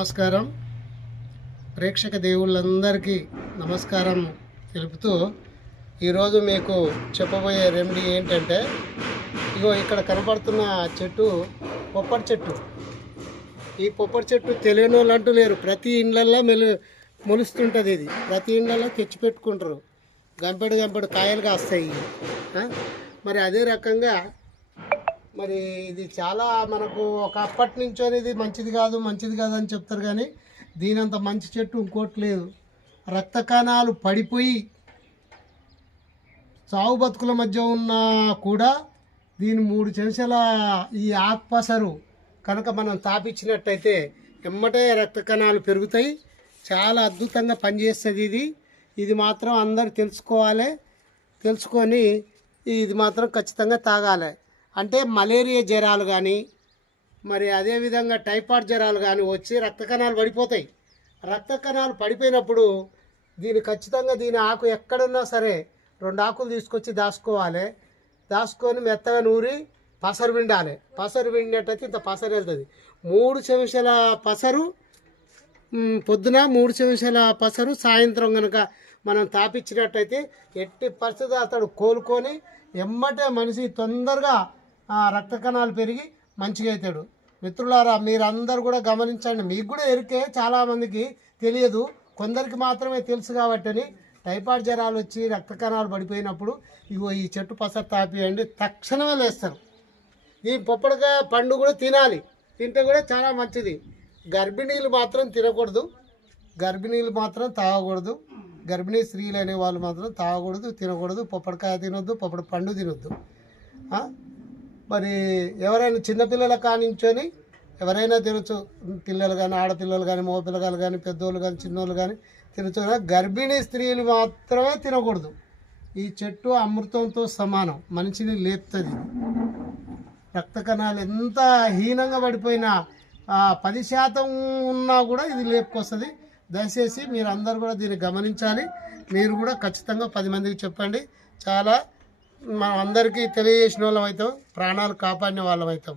నమస్కారం. ప్రేక్షక దేవుళ్ళందరికీ నమస్కారం తెలుపుతూ ఈరోజు మీకు చెప్పబోయే రెమెడీ ఏంటంటే ఇగో ఇక్కడ కనపడుతున్న చెట్టు పొప్పటి చెట్టు. ఈ పొప్పటి చెట్టు తెలియని వాళ్ళు అంటూ లేరు. ప్రతి ఇండ్లల్లో మెలు మొలుస్తుంటుంది ఇది. ప్రతి ఇండ్లల్లో తెచ్చి పెట్టుకుంటారు గంపెడు గంపెడు కాయలు కాస్తాయి. మరి అదే రకంగా మరి ఇది చాలా మనకు ఒక అప్పటి నుంచో ఇది మంచిది కాదు మంచిది కాదు అని చెప్తారు కానీ దీనంత మంచి చెట్టు ఇంకోటి లేదు. రక్త కణాలు పడిపోయి చావు బతుకుల మధ్య ఉన్నా కూడా దీని మూడు చెంచాల ఈ ఆకుపసరు కనుక మనం తాపించినట్టయితే ఎమ్మటే రక్త కణాలు పెరుగుతాయి. చాలా అద్భుతంగా పనిచేస్తుంది ఇది. ఇది మాత్రం అందరు తెలుసుకోవాలి. తెలుసుకొని ఇది మాత్రం ఖచ్చితంగా తాగాలి. అంటే మలేరియా జ్వరాలు కానీ మరి అదేవిధంగా టైఫాయిడ్ జ్వరాలు కానీ వచ్చి రక్త కణాలు పడిపోతాయి. రక్త కణాలు పడిపోయినప్పుడు దీని ఖచ్చితంగా దీని ఆకు ఎక్కడున్నా సరే రెండు ఆకులు తీసుకొచ్చి దాచుకోవాలి. దాచుకొని మెత్తగా నూరి పసరు విండాలి. పసరు విండినట్టయితే ఇంత పసరు వెళ్తుంది. మూడు చెంచాల పసరు పొద్దున మూడు చెంచాల పసరు సాయంత్రం కనుక మనం తాపించినట్టయితే ఎట్టి పరిస్థితి అతడు కోలుకొని ఎమ్మటే మనిషి తొందరగా రక్త కణాలు పెరిగి మంచిగా అవుతాడు. మిత్రులారా మీరందరూ కూడా గమనించండి. మీకు కూడా ఎరికే చాలామందికి తెలియదు. కొందరికి మాత్రమే తెలుసు కాబట్టి టైఫాయిడ్ జ్వరాలు వచ్చి రక్త కణాలు పడిపోయినప్పుడు ఇగో ఈ చెట్టు పసరు తాపియండి. తక్షణమే లేస్తారు. ఈ పొప్పడికాయ పండు కూడా తినాలి. తింటే కూడా చాలా మంచిది. గర్భిణీలు మాత్రం తినకూడదు. గర్భిణీలు మాత్రం తాగకూడదు. గర్భిణీ స్త్రీలు అనే వాళ్ళు మాత్రం తాగకూడదు తినకూడదు. పొప్పడికాయ తినొద్దు పొప్పడి పండు తినొద్దు. మరి ఎవరైనా చిన్నపిల్లల కానించని ఎవరైనా తినచ్చు. పిల్లలు కానీ ఆడపిల్లలు కానీ మగపిల్లగాలు కానీ పెద్దోళ్ళు కానీ చిన్నోళ్ళు కానీ తినచ్చు. గర్భిణీ స్త్రీలు మాత్రమే తినకూడదు. ఈ చెట్టు అమృతంతో సమానం. మనిషిని లేపుతుంది రక్త కణాలు ఎంత హీనంగా పడిపోయినా పది శాతం ఉన్నా కూడా ఇది లేపుకొస్తుంది. దయచేసి మీరు అందరూ కూడా దీన్ని గమనించాలి. మీరు కూడా ఖచ్చితంగా పది మందికి చెప్పండి. చాలా మనం అందరికీ తెలియజేసిన వాళ్ళం అవుతాం ప్రాణాలు కాపాడిన వాళ్ళం అవుతాం